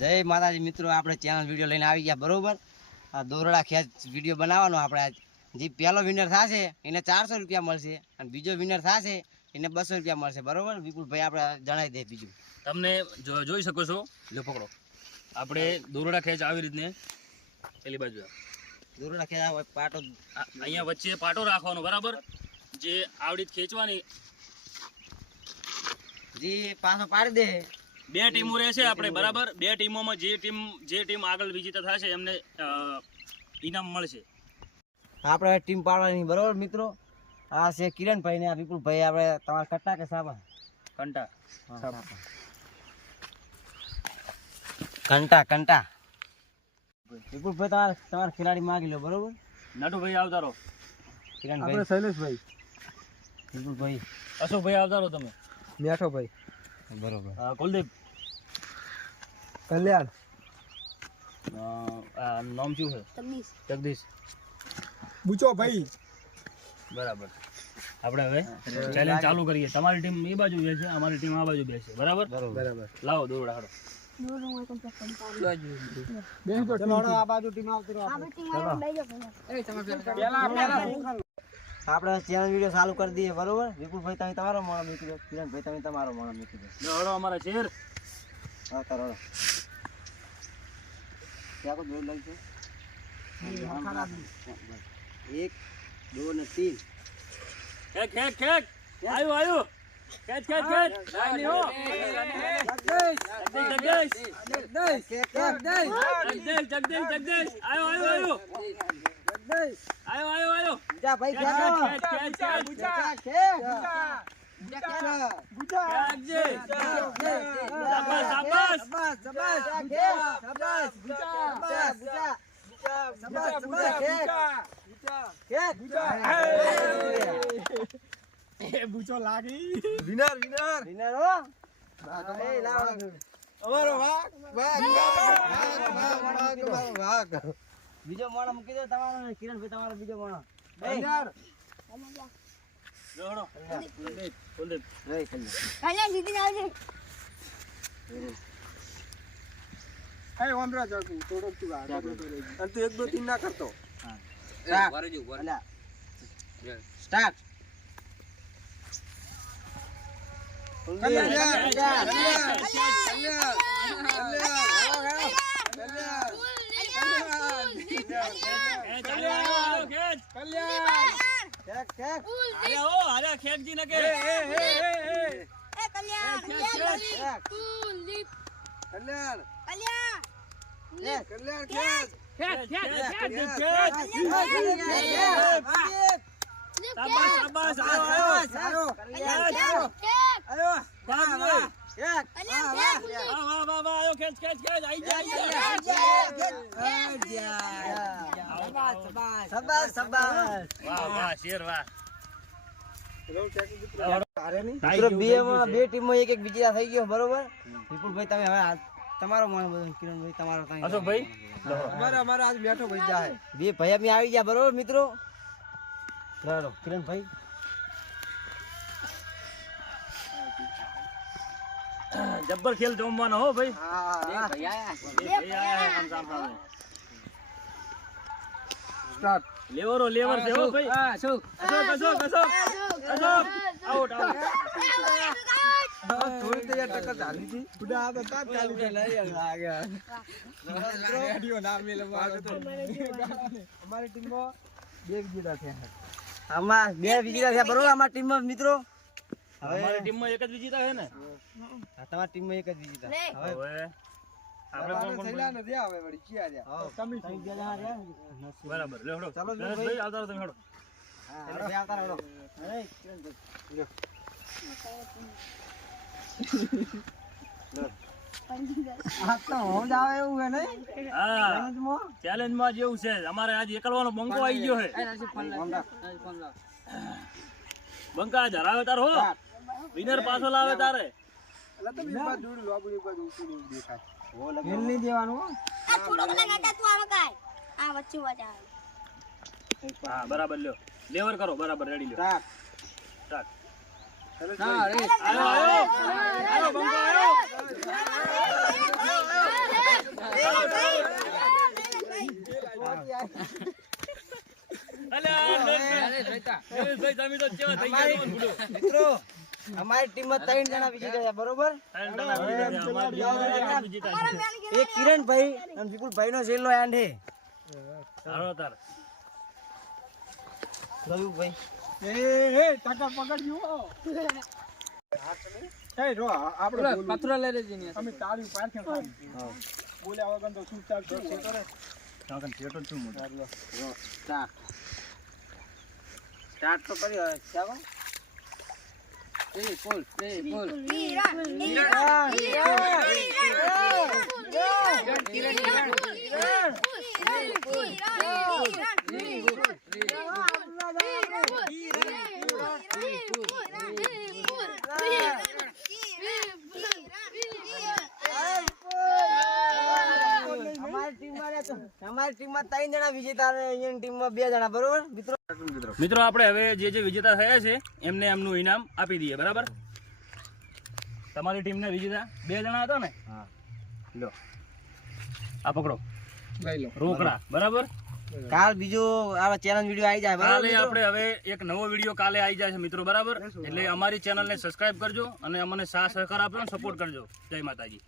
જય માતાજી મિત્રો આપણે ચેનલ વીડિયો લઈને આવી ગયા બરોબર? આ દોરડા ખેંચ વીડિયો બનાવવાનો આપણે આજ. જે પહેલો વિનર થશે એને ચારસો રૂપિયા મળશે અને બીજો વિનર થશે એને બસો રૂપિયા મળશે બરોબર? વિપુલભાઈ આપણે જણાવી દે બીજું. તમને જોઈ શકો છો જો પકડો. આપણે દોરડા ખેંચ આવી રીતને પેલી બાજુ. દોરડા ખેંચ પાટો. અહીંયા વચ્ચે પાટો રાખવાનો બરાબર? જે આવડી ખેંચવાની. જે પાછો પાડી દે. બે ટીમો રહેશે આપણે બરાબર? બે ટીમોમાં જે ટીમ જે ટીમ આગળ વિજેતા થશે એમને ઇનામ મળશે. આપણે ટીમ પાડવાની બરાબર મિત્રો? આ છે કિરણભાઈ ને આ વિપુલભાઈ આપણે તમારા કટ્ટા કે સાબા? કંટા. કંટા કંટા. વિપુલભાઈ તમારા તમારા ખેલાડી માગી લો બરોબર? નાટુભાઈ આવતા રહો. કિરણભાઈ. શૈલેષભાઈ. વિપુલભાઈ. અશોકભાઈ આવતા રહો તમે. મેઠોભાઈ. બરોબર. કુલદીપ. કલ્યાણ. નામ શું છે? જગદીશ. બુચો ભાઈ. બરાબર. આપણે હવે ચેલેન્જ ચાલુ કરીએ. તમારી ટીમ એ બાજુ બેસે અમારી ટીમ આ બાજુ બેસે. બરાબર? બરાબર. લાવો દોરડા હાડો. આ બાજુ ટીમ આવતી રહો આપણે. ચેનલ વીડિયો ચાલુ કરી દઈએ બરોબર? વિપુલભાઈ તમે તમારો મોણો મૂકી દો કિરણભાઈ તમે તમારો મોણો મૂકી દો. હળો અમારા શેર હા તારો ક્યાં કોઈ જોઈ લઈ છે? એક દો ને તીન ખેક ખેક ખેક આવ્યું આવ્યું ખેંચ ખેંચ ખેંચ. લાઈ હો જગદીશ જગદીશ જગદીશ. જગદીશ જગદીશ. આયો આયો આયો. આયો આયો આયો બીજા ભાઈ. ખેંચજે. શાબાશ શાબાશ બુચો લાગી. Winner winner. વિનર હો. અમારો વાઘ વાઘ વાઘ વાઘ વાઘ વાઘ બીજો મોણો મૂકી દો તમારો કિરણભાઈ તમારો બીજો મોણો. લો હળો કુલદીપ કુલદીપ રહી કલ્યાણ. એ ઓમરા જાવ તું થોડોક તું આ અને તું એક દો તીન ના કરતો. સ્ટાર્ટ. કલ્યાણ કલ્યાણ, કલ્યાણ કલ્યાણ, કલ્યાણ. કલ્યાણ. અરે ઓ અરે ખેંચજી ન કે કલ્યાણ ખેંચ. કલ્યાણ. કલ્યાણ. ખેંચ કલ્યાણ ખેંચ ખેંચ. શાબાશ શાબાશ આયો આયો શાબાશ, આયો. આયો. કલ્યાણ લે. ખેંચ. વાહ વાહ વાહ વાહ આયો ખેંચ ખેંચ ખેંચ આઈ જા આઈ જા. શાબાશ, શાબાશ. વાહ વાહ શેર વાહ. અરે નહીં બે માં ટીમો એક એક બીજી થઈ ગયો બરોબર? વિપુલભાઈ તમે હવે તમારો મોણ બધો કિરણભાઈ તમારો તમે અશોકભાઈ? અમારે અમારે આજ બેઠો ભાઈ જાય બે ભાઈ અમે આવી ગયા બરોબર મિત્રો? ચાલો કિરણભાઈ. જબ્બર ખેલ જમવાનો હો ભાઈ. સ્ટાર્ટ. લેવરો લેવર છે હો ભાઈ. અશોક અશોક અશોક. અશોક. Out out. થોડી તો યાર ટક્કર ચાલી હતી બુડા આ તો તાત્કાલિક રેડિયો ના મેલે અમારી ટીમમાં બે વિજેતા છે. આમાં બે વિજેતા છે બરોબર? અમારી ટીમમાં મિત્રો? હવે અમારી ટીમમાં એક જ વિજેતા છે ને? હા, તમારી ટીમમાં એક જ વિજેતા. હવે હવે આપણે કોણ કોણ થયેલા નથી આવે વળી ક્યાં રહ્યા? તમે ત્રણ જણા રહ્યા? ને? બરાબર લે હડો. ચાલો, ભાઈ. આવતા તમે હડો. હા, આવતા રહો. અરે, કિરણભાઈ. આ તો હોંજ આવે એવું હે નહીં? હા. હોંજમાં? ચેલેન્જમાં જેવું છે. અમારે આજ એકલવાનો બંકો આવી ગયો છે. બંકા ધરાવે તાર હો વિનર પાછો લાવે તારે એટલે બરાબર લ્યો લેવર કરો બરાબર રેડી લ્યો મિત્રો અમારી ટીમમાં ત્રણ જણા છે બરોબર કિરણભાઈ એ ખાલી બોલ્યા વગર તો શું ચાલશે સ્ટાર્ટ તો કર્યો હવે ચાલો અમારી રે ટીમમાં ત્રણ જણા વિજેતા અને અહીંયાની ટીમમાં બે જણા બરોબર? મિત્રો? મિત્રો આપણે હવે જે જે વિજેતા થયા છે એમને એમનું ઇનામ આપી દઈએ બરાબર? તમારી ટીમના વિજેતા બે જણા હતા ને? હા. લો. આ પકડો. લઈ લો. રોકડા બરાબર? કાલ બીજો આ ચેલેન્જ વીડિયો આવી જાય બરાબર કાલે આપણે હવે એક નવો વીડિયો કાલે આવી જાય છે મિત્રો બરાબર? એટલે અમારી ચેનલને સબસ્ક્રાઇબ કરજો અને અમને સાથ સહકાર આપજો સપોર્ટ કરજો. જય માતાજી.